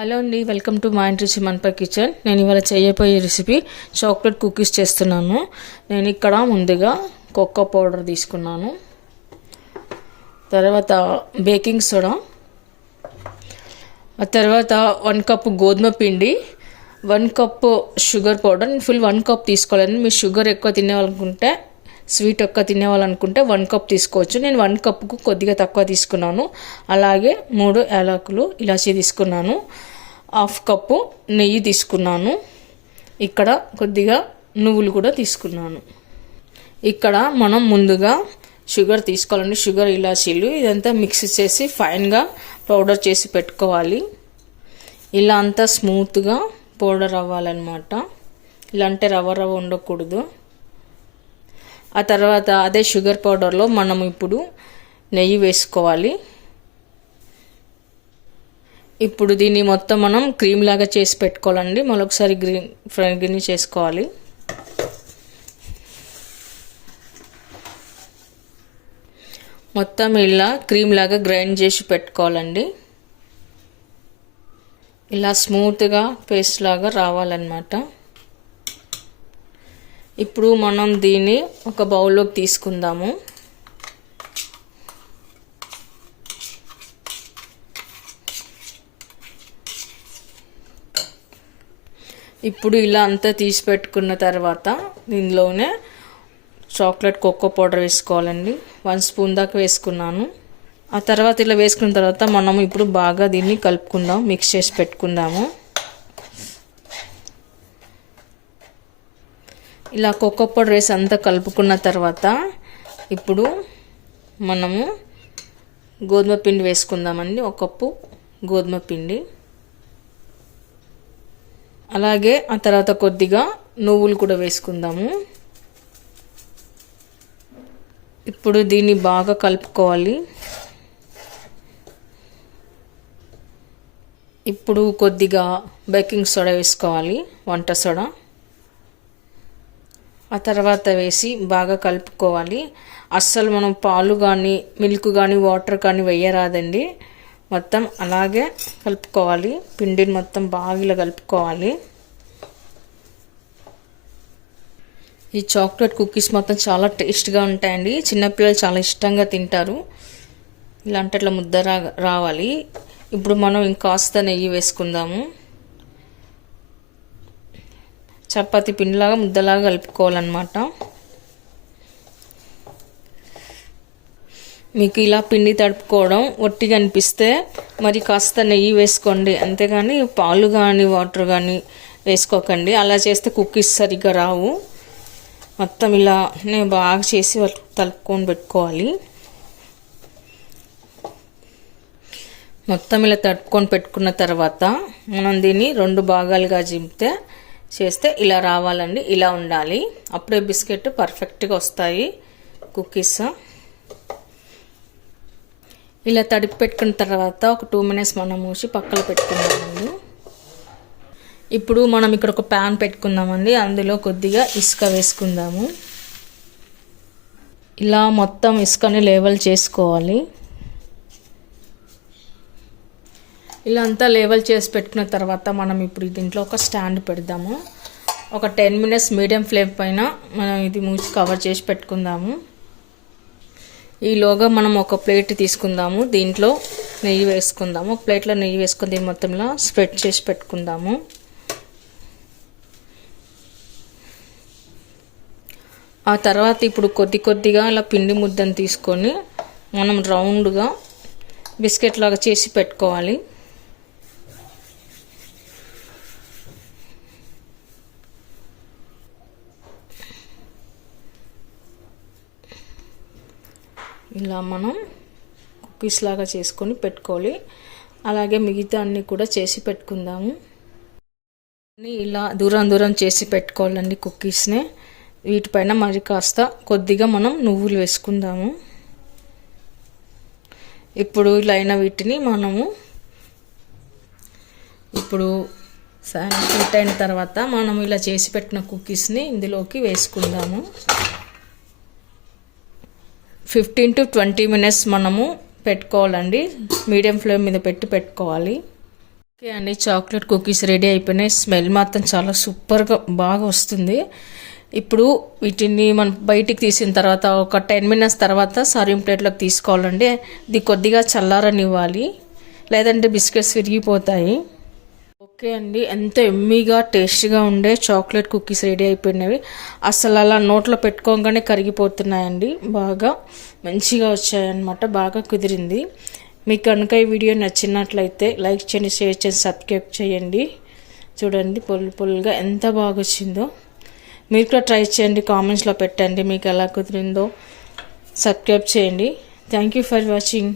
Hello అండి, welcome to మా ఇంటి రుచి మనపై కిచెన్. నేను ఇవాళ చేయబోయే రెసిపీ చాక్లెట్ కుకీస్ చేస్తున్నాను. నేను ఇక్కడ ముందుగా కోకో పౌడర్ తీసుకున్నాను, తర్వాత బేకింగ్ సోడా, ఆ తర్వాత 1 కప్పు గోధుమ పిండి, 1 కప్పు షుగర్ పౌడర్. నేను ఫుల్ 1 కప్ తీసుకోవాలని, మీరు షుగర్ ఎక్కువ తినేవాలనుకుంటే, స్వీట్ ఎక్కువ తినేవాలనుకుంటే 1 కప్ తీసుకోవచ్చు. నేను 1 కప్కు కొద్దిగా తక్కువ తీసుకున్నాను. అలాగే 3 యాలకులు, ఇలాచీ తీసుకున్నాను. 1/2 కప్పు నెయ్యి తీసుకున్నాను. ఇక్కడ కొద్దిగా నువ్వులు కూడా తీసుకున్నాను. ఇక్కడ మనం ముందుగా షుగర్ తీసుకోవాలండి. షుగర్, ఇలాచీలు ఇదంతా మిక్స్ చేసి ఫైన్గా పౌడర్ చేసి పెట్టుకోవాలి. ఇలా అంతా స్మూత్గా పౌడర్ అవ్వాలన్నమాట. ఇలా అంటే రవ్వ ఉండకూడదు. ఆ తర్వాత అదే షుగర్ పౌడర్లో మనం ఇప్పుడు నెయ్యి వేసుకోవాలి. ఇప్పుడు దీన్ని మొత్తం మనం క్రీమ్ లాగా చేసి పెట్టుకోవాలండి. మరొకసారి గ్రీన్ చేసుకోవాలి. మొత్తం ఇలా క్రీమ్ లాగా గ్రైండ్ చేసి పెట్టుకోవాలండి. ఇలా స్మూత్గా పేస్ట్ లాగా రావాలన్నమాట. ఇప్పుడు మనం దీన్ని ఒక బౌల్లోకి తీసుకుందాము. ఇప్పుడు ఇలా అంతా తీసి పెట్టుకున్న తర్వాత దీనిలోనే చాక్లెట్ కోకో పౌడర్ వేసుకోవాలండి. 1 స్పూన్ దాకా వేసుకున్నాను. ఆ తర్వాత ఇలా వేసుకున్న తర్వాత మనం ఇప్పుడు బాగా దీన్ని కలుపుకుందాం, మిక్స్ చేసి పెట్టుకుందాము. ఇలా కోకో పౌడర్ వేసి అంతా కలుపుకున్న తర్వాత ఇప్పుడు మనము గోధుమ పిండి వేసుకుందామండి. 1 కప్పు గోధుమ పిండి, అలాగే ఆ తర్వాత కొద్దిగా నువ్వులు కూడా వేసుకుందాము. ఇప్పుడు దీన్ని బాగా కలుపుకోవాలి. ఇప్పుడు కొద్దిగా బేకింగ్ సోడా వేసుకోవాలి, వంట సోడా. ఆ తర్వాత వేసి బాగా కలుపుకోవాలి. అస్సలు మనం పాలు కానీ, మిల్క్ కానీ, వాటర్ కానీ వేయరాదండి. మొత్తం అలాగే కలుపుకోవాలి. పిండిని మొత్తం బాగా ఇలా కలుపుకోవాలి. ఈ చాక్లెట్ కుకీస్ మొత్తం చాలా టేస్ట్గా ఉంటాయండి. చిన్నపిల్లలు చాలా ఇష్టంగా తింటారు. ఇలాంటి అట్లా ముద్ద రావాలి. ఇప్పుడు మనం ఇంకాస్త నెయ్యి వేసుకుందాము. చపాతీ పిండిలాగా ముద్దలాగా కలుపుకోవాలన్నమాట. మీకు ఇలా పిండి తడుపుకోవడం ఒట్టిగా అనిపిస్తే మరి కాస్త నెయ్యి వేసుకోండి, అంతేగాని పాలు కానీ వాటర్ కానీ వేసుకోకండి. అలా చేస్తే కుకీస్ సరిగ్గా రావు. మొత్తం ఇలా నేను బాగా చేసి కలుపుకొని పెట్టుకోవాలి. మొత్తం ఇలా తడుపుకొని పెట్టుకున్న తర్వాత మనం దీన్ని 2 భాగాలుగా చేస్తే ఇలా రావాలండి. ఇలా ఉండాలి. అప్పుడే బిస్కెట్ పర్ఫెక్ట్గా వస్తాయి కుకీస్. ఇలా తడిపి పెట్టుకున్న తర్వాత ఒక 2 మినిట్స్ మనం మూసి పక్కన పెట్టుకుందామండి. ఇప్పుడు మనం ఇక్కడ ఒక ప్యాన్ పెట్టుకుందామండి. అందులో కొద్దిగా ఇసుక వేసుకుందాము. ఇలా మొత్తం ఇసుకని లేవల్ చేసుకోవాలి. ఇలా అంతా లేవల్ చేసి పెట్టుకున్న తర్వాత మనం ఇప్పుడు దీంట్లో ఒక స్టాండ్ పెడదాము. ఒక 10 మినిట్స్ మీడియం ఫ్లేమ్ పైన మనం ఇది మూసి కవర్ చేసి పెట్టుకుందాము. ఈలోగా మనం ఒక ప్లేట్ తీసుకుందాము. దీంట్లో నెయ్యి వేసుకుందాము. ఒక ప్లేట్లో నెయ్యి వేసుకుని దీన్ని మొత్తంలో స్ప్రెడ్ చేసి పెట్టుకుందాము. ఆ తర్వాత ఇప్పుడు కొద్దిగా ఇలా పిండి ముద్దను తీసుకొని మనం రౌండ్గా బిస్కెట్ లాగా చేసి పెట్టుకోవాలి. ఇలా మనం కుకీస్ లాగా చేసుకొని పెట్టుకోవాలి. అలాగే మిగతా అన్నీ కూడా చేసి పెట్టుకుందాము. ఇలా దూరం చేసి పెట్టుకోవాలండి కుకీస్ని. వీటిపైన మరి కాస్త కొద్దిగా మనం నువ్వులు వేసుకుందాము. ఇప్పుడు ఇలా అయిన వీటిని మనము ఇప్పుడు హీట్ అయిన తర్వాత మనం ఇలా చేసి పెట్టిన కుకీస్ని ఇందులోకి వేసుకుందాము. 15 to 20 మినిట్స్ మనము పెట్టుకోవాలండి. మీడియం ఫ్లేమ్ మీద పెట్టుకోవాలి. ఓకే అండి, చాక్లెట్ కుకీస్ రెడీ అయిపోయినాయి. స్మెల్ మాత్రం చాలా సూపర్గా బాగా వస్తుంది. ఇప్పుడు వీటిని మనం బయటికి తీసిన తర్వాత ఒక 10 మినిట్స్ తర్వాత సర్వింగ్ ప్లేట్లోకి తీసుకోవాలండి. ఇది కొద్దిగా చల్లారనివ్వాలి, లేదంటే బిస్కెట్స్ విరిగిపోతాయి. ఓకే అండి, ఎంతో ఎమ్మీగా టేస్ట్గా ఉండే చాక్లెట్ కుకీస్ రెడీ అయిపోయినవి. అసలు అలా నోట్లో పెట్టుకోగానే కరిగిపోతున్నాయండి. బాగా మంచిగా వచ్చాయన్నమాట, బాగా కుదిరింది. మీకు కనుక ఈ వీడియో నచ్చినట్లయితే లైక్ చేయండి, షేర్ చేసి సబ్స్క్రైబ్ చేయండి. చూడండి పొల్లుగా ఎంత బాగా వచ్చిందో. మీరు కూడా ట్రై చేయండి, కామెంట్స్లో పెట్టండి మీకు ఎలా కుదిరిందో. సబ్స్క్రైబ్ చేయండి. Thank you for watching.